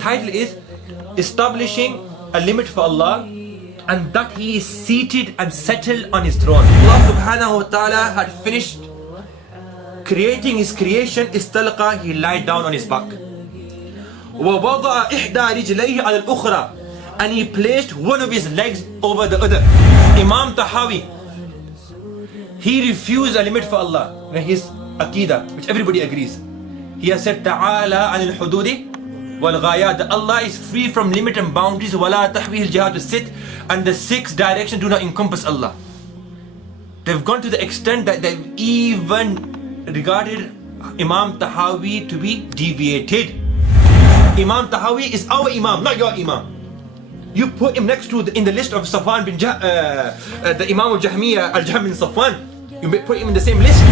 title is Establishing a Limit for Allah, and that He is seated and settled on His throne. Allah subhanahu wa ta'ala had finished creating His creation. Istalqa, He lied down on His back. وَوَضَعَ إِحْدَى رِجْلَيْهِ عَلَى الْأُخْرَى, and He placed one of His legs over the other. Imam Tahawi, he refused a limit for Allah. His Aqidah, which everybody agrees. He has said, Ta'ala anil hududi wal ghayat, that Allah is free from limit and boundaries. Wala tahwihil jihad to sit, and the six directions do not encompass Allah. They've gone to the extent that they've even regarded Imam Tahawi to be deviated. Imam Tahawi is our Imam, not your Imam. You put him next to in the list of Safwan bin the Imam of Jahmiyyah, Al-Jahm bin Safwan. You may put him in the same list.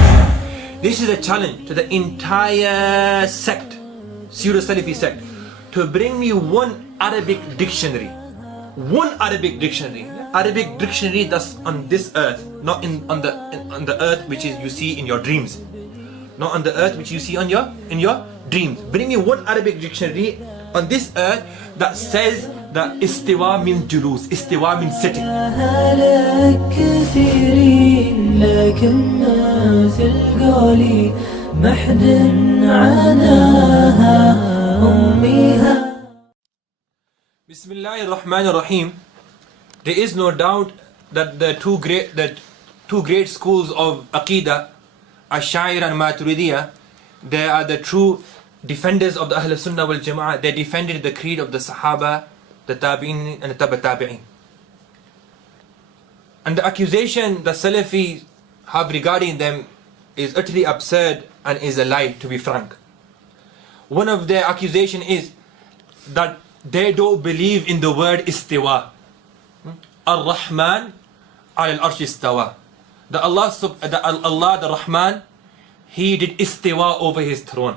This is a challenge to the entire sect, pseudo-Salafi sect, to bring me one Arabic dictionary. One Arabic dictionary. Arabic dictionary that's on this earth, not on the earth which is you see in your dreams. Not on the earth which you see in your dreams. Bring me one Arabic dictionary on this earth that says that Istiwa means julus, Istiwa means sitting. Bismillahir Rahmanir Rahim. There is no doubt that the two great schools of Aqidah, Ash'ari and Maturidiyah, they are the true defenders of the Ahl Sunnah wal Jama'ah. They defended the creed of the Sahaba, the Tabi'in and the Tabi'in. And the accusation that Salafi have regarding them is utterly absurd and is a lie, to be frank. One of their accusation is that they don't believe in the word Istiwa. Ar-Rahman al-Arsh istawa. The Allah, the Rahman, He did Istiwa over His throne.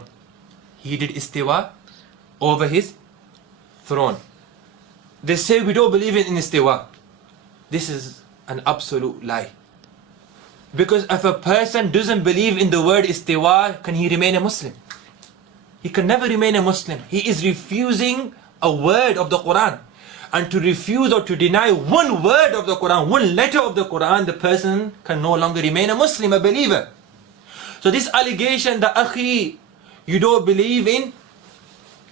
He did Istiwa over His throne. They say we don't believe in Istiwa. This is an absolute lie. Because if a person doesn't believe in the word Istiwa, can he remain a Muslim? He can never remain a Muslim. He is refusing a word of the Quran. And to refuse or to deny one word of the Quran, one letter of the Quran, the person can no longer remain a Muslim, a believer. So this allegation that, Akhi, you don't believe in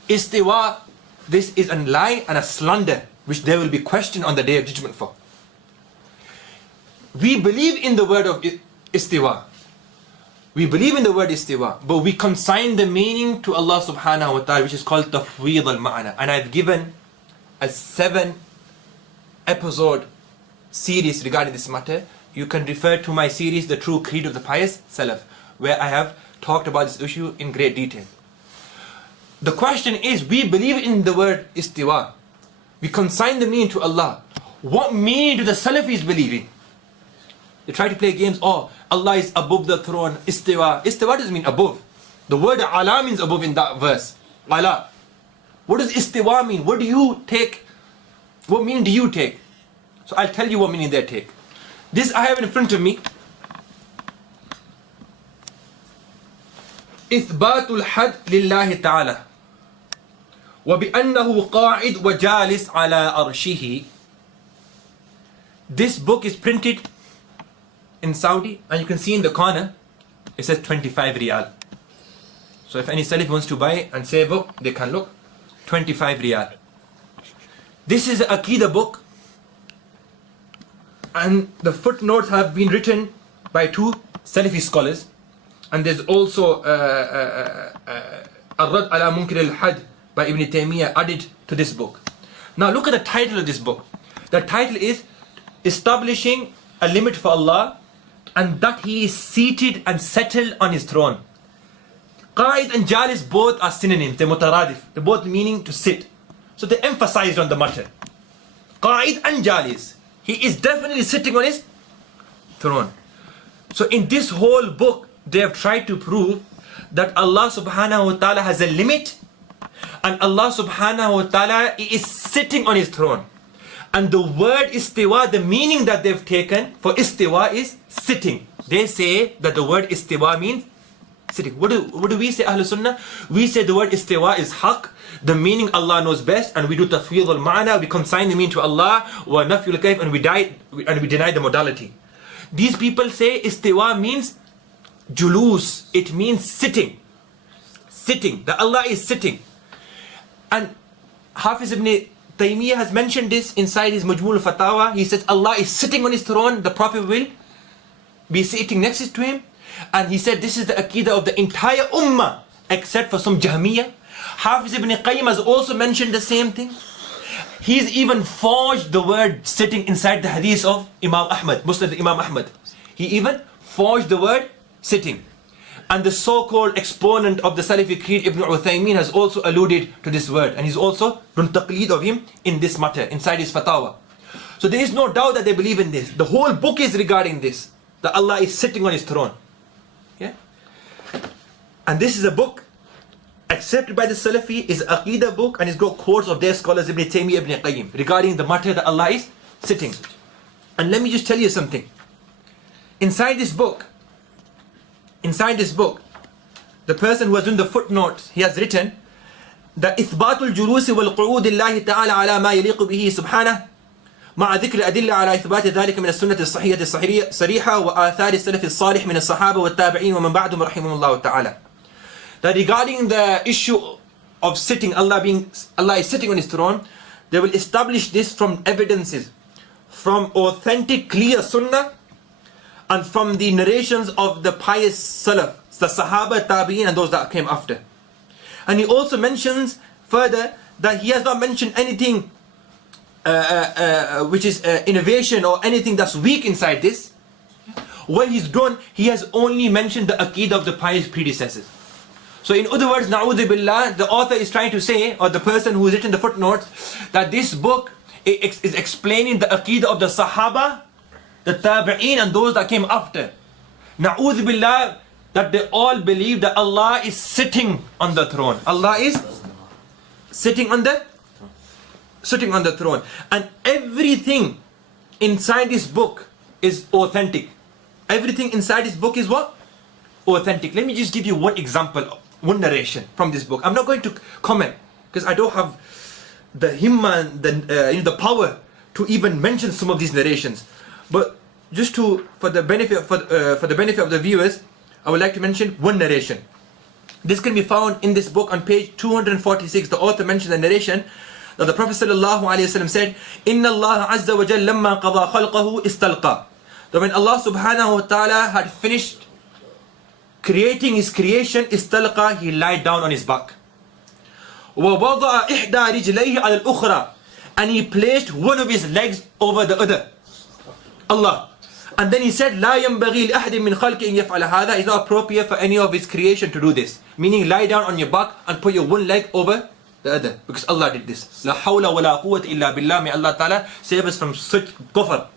Istiwa, this is a lie and a slander which they will be questioned on the Day of Judgment for. We believe in the word of Istiwa. We believe in the word Istiwa, but we consign the meaning to Allah subhanahu wa ta'ala, which is called Tafweed al-Ma'na. And I've given a 7-episode series regarding this matter. You can refer to my series, The True Creed of the Pious Salaf, where I have talked about this issue in great detail. The question is, we believe in the word Istiwa. We consign the meaning to Allah. What meaning do the Salafis believe in? They try to play games. Oh, Allah is above the throne. Istiwa. Istiwa doesn't mean above. The word ala means above in that verse. Ala. What does Istiwa mean? What do you take? What meaning do you take? So I'll tell you what meaning they take. This I have in front of me. إثبات الحد لله تعالى وبأنه قاعد وجالس على أرشه. This book is printed in Saudi, and you can see in the corner it says 25 riyal. So if any Salafi wants to buy it and save up, they can look. 25 riyal. This is an Aqidah book, and the footnotes have been written by 2 Salafi scholars, and there's also Ar-Rad ala Munkir al-Had by Ibn Taymiyyah added to this book. Now look at the title of this book. The title is Establishing a Limit for Allah, and that He is seated and settled on His throne. Qa'id and Jalis both are synonyms, they're mutaradif, they both meaning to sit. So they emphasized on the matter. Qa'id and Jalis, He is definitely sitting on His throne. So in this whole book, they have tried to prove that Allah subhanahu wa ta'ala has a limit, and Allah subhanahu wa ta'ala is sitting on His throne. And the word Istiwa, the meaning that they've taken for Istiwa is sitting. They say that the word Istiwa means Sitting. What do we say, Ahlul Sunnah? We say the word istiwa is haqq, the meaning Allah knows best, and we do tafweed al-ma'na, we consign the meaning to Allah, wa nafyul kayf, and we deny the modality. These people say istiwa means julus, it means sitting. Sitting, that Allah is sitting. And Hafiz ibn Taymiyyah has mentioned this inside his Majmul al-Fatawa. He says Allah is sitting on his throne, the Prophet will be sitting next to him. And he said this is the Aqidah of the entire Ummah, except for some Jahmiyyah. Hafiz ibn Qayyim has also mentioned the same thing. He's even forged the word sitting inside the hadith of Imam Ahmad, Musnad Imam Ahmad. He even forged the word sitting. And the so-called exponent of the Salafi creed, Ibn Uthaymeen, has also alluded to this word. And he's also done taqleed of him in this matter, inside his fatwa. So there is no doubt that they believe in this. The whole book is regarding this, that Allah is sitting on his throne. Yeah? And this is a book accepted by the Salafi, is an Aqidah book, and it's got quotes of their scholars, Ibn Taymiyyah, Ibn Qayyim, regarding the matter that Allah is sitting. And let me just tell you something. Inside this book, the person who has done the footnotes, he has written that إثبات الجلوس والقعود لله تعالى على ما يليق به سبحانه مع ذكر الأدلة على إثبات ذلك من السنة الصحيحة الصريحة وآثار السلف الصالح من الصحابة والتابعين ومن بعدهم رحمهم الله تعالى. That regarding the issue of sitting, Allah is sitting on his throne, they will establish this from evidences, from authentic clear sunnah, and from the narrations of the pious Salaf, the Sahaba, Tabi'in, and those that came after. And he also mentions further that he has not mentioned anything which is innovation or anything that's weak inside this. What he's done, he has only mentioned the Aqeedah of the pious predecessors. So in other words, na'udhu billah, the author is trying to say, or the person who has written the footnotes, that this book is explaining the Aqeedah of the Sahaba, the Tabi'een, and those that came after. Na'udhu billah, that they all believe that Allah is sitting on the throne. Allah is sitting on the throne. And everything inside this book is authentic. Everything inside this book is what? Authentic. Let me just give you one example, one narration from this book. I'm not going to comment because I don't have the himma and the power to even mention some of these narrations. But just for the benefit of the viewers, I would like to mention one narration. This can be found in this book on page 246. The author mentions the narration that the Prophet ﷺ said, "Inna Allah Azza wa Jalla lamma qada khalqahu istalqa." That when Allah Subhanahu wa Taala had finished creating his creation, istalqa, he lied down on his back. وَوَضَعَ إِحْدَى رِجْلَيْهِ عَلَى الْأُخْرَى, and he placed one of his legs over the other. Allah. And then he said, لا ينبغي لأحد من خلق إن يفعل هذا. It's not appropriate for any of his creation to do this. Meaning lie down on your back and put your one leg over the other. Because Allah did this. لا حول ولا قوة إلا بالله. May Allah Ta'ala save us from such kufr.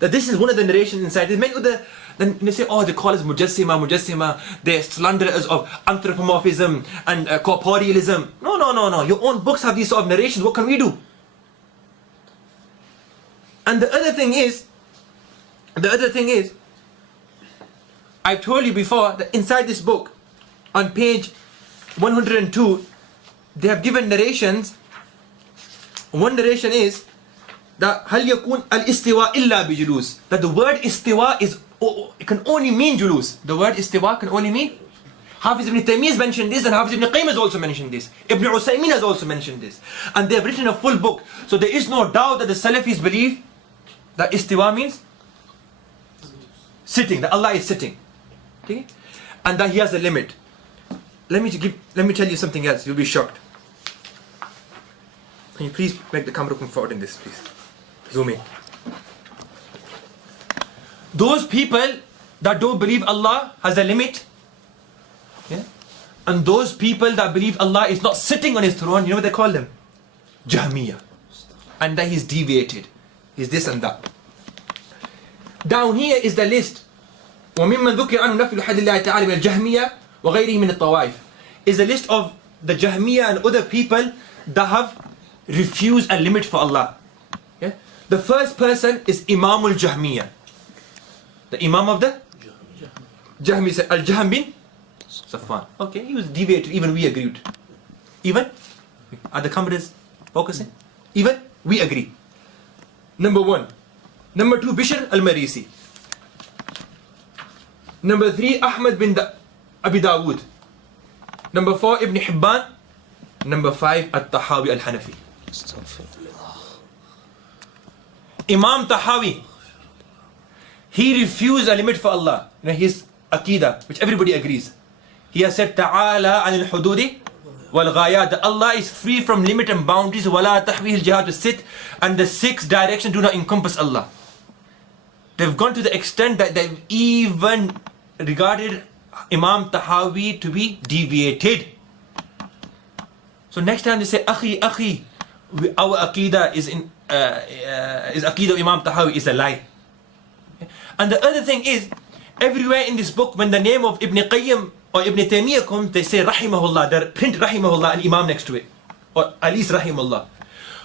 That this is one of the narrations inside. There's many other. Then they say, oh, they call us mujassima. They're slanderers of anthropomorphism and corporealism. No. Your own books have these sort of narrations. What can we do? And the other thing is, I've told you before that inside this book, on page 102, they have given narrations. One narration is that هل يكون الاستواء إلا بجلوس. That the word istiwa it can only mean julus. The word istiwa can only mean. Hafiz ibn Taymiyyah has mentioned this, and Hafiz ibn Qayyim has also mentioned this. Ibn Uthaymeen has also mentioned this. And they have written a full book. So there is no doubt that the Salafis believe that istiwa means sitting, that Allah is sitting. Okay? And that he has a limit. Let me tell you something else. You'll be shocked. Can you please make the camera come forward in this, please? Zoom in. Those people that don't believe Allah has a limit, yeah? And those people that believe Allah is not sitting on his throne, you know what they call them? Jahmiyyah. And that he's deviated. He's this and that. Down here is the list. وَمِمَّنْ ذُكِرَ عَنْهُ نَفْيُ الْحَدِّ اللَّهِ تَعَالَى مِنَ الْجَهْمِيَّةِ وَغَيْرِهِ مِنَ الطَّوَائِفِ. Is a list of the Jahmiyyah and other people that have refused a limit for Allah. Yeah? The first person is Imam al-Jahmiyyah. The Imam of the Jahmi said, Al-Jahm bin Safwan. Okay, he was deviated, even we agreed. Even? Are the cameras focusing? Even? We agree. Number 1. Number 2, Bishr al-Marisi. Number 3, Ahmad bin Abi Dawood. Number 4, Ibn Hibban. Number 5, At-Tahawi al-Hanafi. Imam Tahawi, he refused a limit for Allah. His Aqidah, which everybody agrees. He has said, Ta'ala anil hududi wal ghayat. That Allah is free from limit and boundaries. Wala tahwihil jihad to sit. And the 6 directions do not encompass Allah. They've gone to the extent that they've even regarded Imam Tahawi to be deviated. So next time they say, Akhi, our Aqidah is Aqidah of Imam Tahawi is a lie. And the other thing is, everywhere in this book, when the name of Ibn Qayyim or Ibn Taymiyyah comes, they say Rahimahullah, they print Rahimahullah and Imam next to it, or at least Rahimahullah.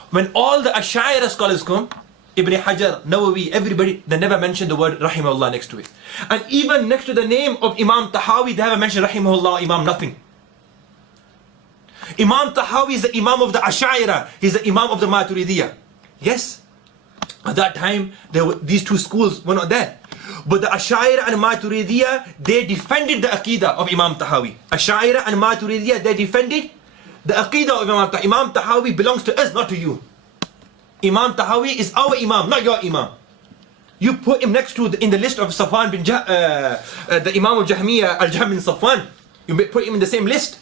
When all the Ash'ari scholars come, Ibn Hajar, Nawawi, everybody, they never mention the word Rahimahullah next to it. And even next to the name of Imam Tahawi, they haven't mentioned Rahimahullah, Imam nothing. Imam Tahawi is the Imam of the Ash'ari, he's the Imam of the Maturidiyah. Yes, at that time, these 2 schools were not there. But the Ash'ari and Maturidiyah, they defended the Aqidah of Imam Tahawi. Ash'ari and Maturidiyah, they defended the Aqidah of Imam Tahawi. Imam Tahawi belongs to us, not to you. Imam Tahawi is our Imam, not your Imam. You put him next to, in the list of Safwan bin the Imam of Jahmiyyah, Al-Jahm bin Safwan. You put him in the same list.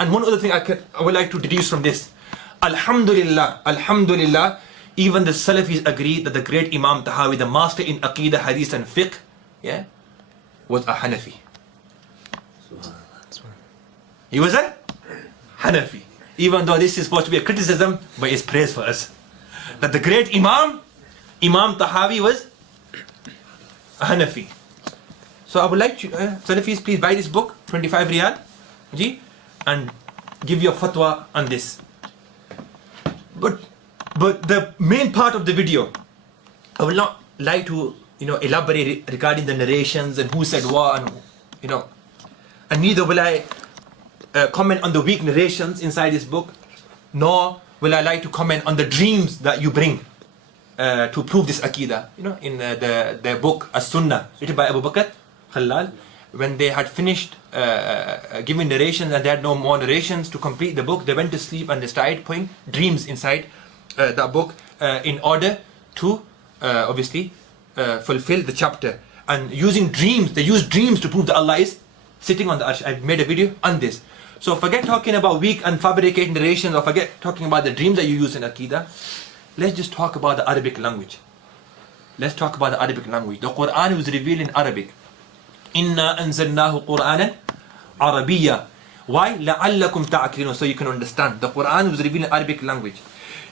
And one other thing I would like to deduce from this. Alhamdulillah, even the Salafis agree that the great Imam Tahawi, the master in Aqidah, Hadith and Fiqh, was a Hanafi. He was a Hanafi. Even though this is supposed to be a criticism, but it's praise for us. That the great Imam Tahawi was a Hanafi. So I would like to, Salafis, please buy this book, 25 riyal, and give your fatwa on this. But the main part of the video, I will not like to elaborate regarding the narrations and who said what, and and neither will I comment on the weak narrations inside this book, nor will I like to comment on the dreams that you bring to prove this Aqidah. In the book As-Sunnah, written by Abu Bakr Khalal, when they had finished giving narrations and they had no more narrations to complete the book, they went to sleep and they started putting dreams inside that book in order to obviously fulfill the chapter. And using dreams, they use dreams to prove that Allah is sitting on the arsh. I've made a video on this. So forget talking about weak and fabricated narrations, or forget talking about the dreams that you use in Aqidah. Let's just talk about the Arabic language. Let's talk about the Arabic language. The Quran was revealed in Arabic. Inna anzalnahu Qur'anan Arabiyya. Why? لَعَلَّكُمْ تَعْقِلُونَ. So you can understand. The Quran was revealed in Arabic language.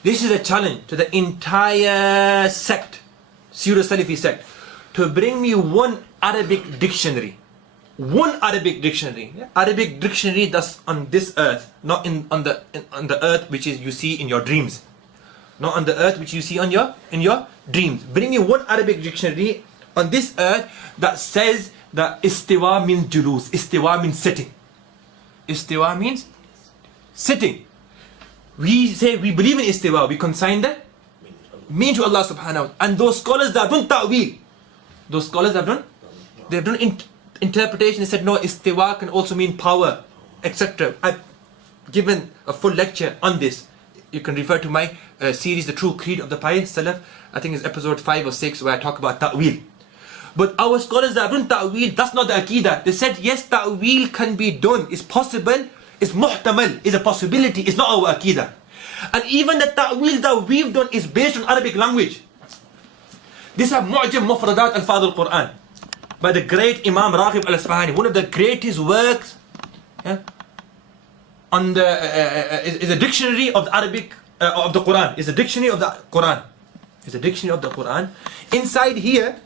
This is a challenge to the entire sect, Pseudo-Salafi sect, to bring me one Arabic dictionary. One Arabic dictionary. Arabic dictionary that's on this earth, not on the earth which is you see in your dreams. Not on the earth which you see in your dreams. Bring me one Arabic dictionary on this earth that says that Istiwa means julus. Istiwa means sitting. Istiwa means sitting. We say we believe in Istiwa. We consign the mean to Allah subhanahu wa ta'ala. And those scholars that have done ta'wil, those scholars have done interpretation. They said no, Istiwa can also mean power, etc. I've given a full lecture on this. You can refer to my series, The True Creed of the Pious Salaf. I think it's episode 5 or 6 where I talk about ta'wil. But our scholars that have done ta'wil, that's not the Aqidah. They said yes, ta'wil can be done, it's possible, it's muhtamal, it's a possibility, it's not our Aqidah. And even the ta'wil that we've done is based on Arabic language. These are Mu'jam Mufradat Al-Fadh Al-Quran by the great Imam Raghib Al-Asfahani, one of the greatest works on the is a dictionary of the Arabic of the Quran. Is a dictionary of the Quran. Is a dictionary of the Quran. Inside here,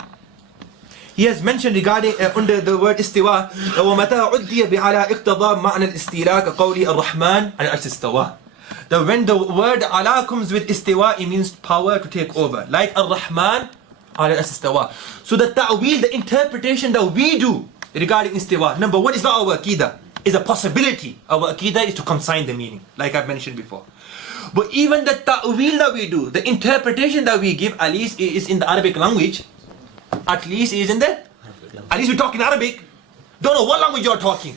he has mentioned regarding under the word istiwa, وَمَتَى عُدِّيَ بِعَلَىٰ اِقْتَضَى مَعْنَى الْإِسْتِلَاءِ كَقَوْلِ الرَّحْمَنِ عَلَى الْعَرْشِ اسْتَوَىٰ. That when the word ala comes with istiwa, it means power to take over. Like Ar-Rahman ala al-istiwa. So the ta'wil, the interpretation that we do, regarding Istiwa. Number one, is not our Aqidah. It's a possibility. Our Aqidah is to consign the meaning, like I've mentioned before. But even the ta'wil that we do, the interpretation that we give, at least is in the Arabic language. At least is in the... At least we talk in Arabic. Don't know what language you're talking.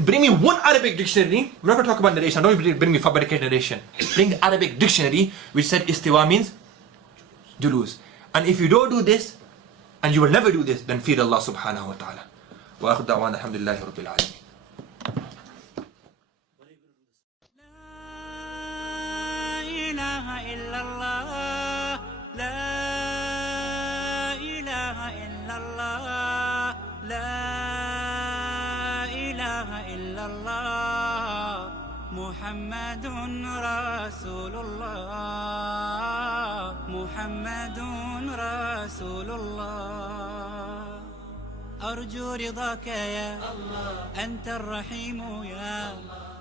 Bring me one Arabic dictionary. I'm not going to talk about narration. Don't bring me fabricated narration. Bring the Arabic dictionary which said Istiwa means julus. And if you don't do this, and you will never do this, then fear Allah subhanahu wa ta'ala. Wa akhu da'wana alhamdulillahi rabbil alameen. محمد رسول الله محمد رسول الله أرجو رضاك يا الله أنت الرحيم يا الله